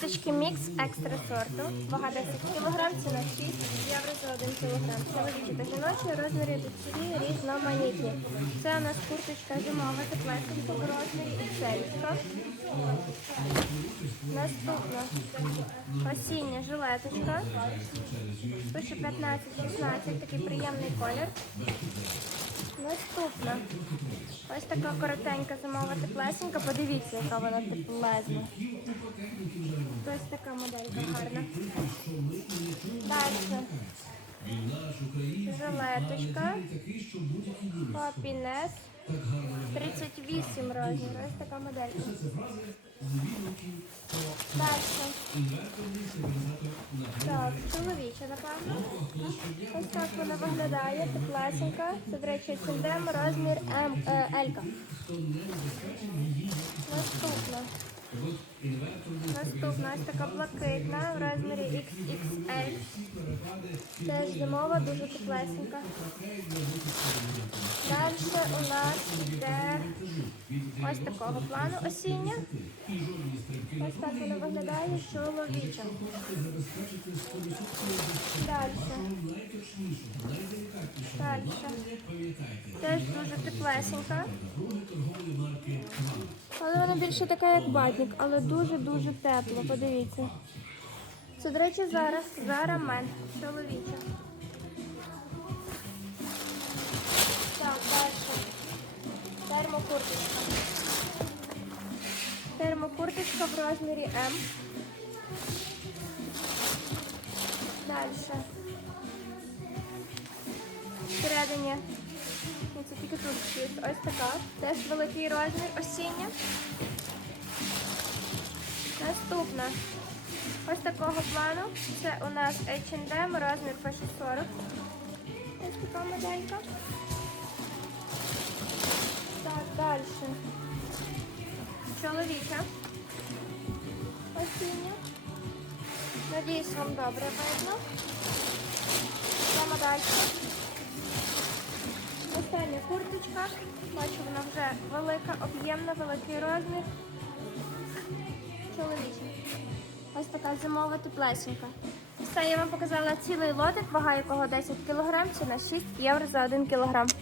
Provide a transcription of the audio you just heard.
Курточки мікс екстра сорту. Вага 10 кг, ціна 6 євро за 1 кг. Чоловічі та жіночі розміри дочері різноманітні. Це у нас курточка зимова теплесенька в розмірі XL. Наступна осіння жилеточка. Пише 15-16, такий приємний колір. Наступна. Ось така коротенька зимова теплесенька. Подивіться, яка вона теплезна. Ось така моделька гарна. Далі. Жилеточка. Папінес. 38 розмір. Ось така моделька. Далі. Так, чоловіча, напевно. Ось так вона виглядає, теплесенька. Це, до речі, H&M, розмір М, е, L. Наступна. Наступна ось така блакитна в розмірі XXL. Теж зимова, дуже теплесенька. Далі у нас йде ось такого плану осіння. Ось так вона виглядає чоловіча. Далі. Теж дуже теплесенька. Але вона більше така, як батник, але дуже-дуже тепло, подивіться. Це, до речі, зараз Зара мен чоловіча. Так, далі. Термокурточка. Термокурточка в розмірі М. Далі. Всередині. ну, Це тільки тут щось. Ось така. Теж великий розмір осіння. Наступна. Ось такого плану. Це у нас H&M, розмір P640. Ось така моделька. Так, далі. Чоловіча. Осіння. Надіюсь, вам добре видно. Курточка. Бачу, вона вже велика, об'ємна, великий розмір. Чоловіча. Ось така зимова теплесенька. Все, я вам показала цілий лотик, вага якого 10 кг, ціна 6 євро за 1 кг.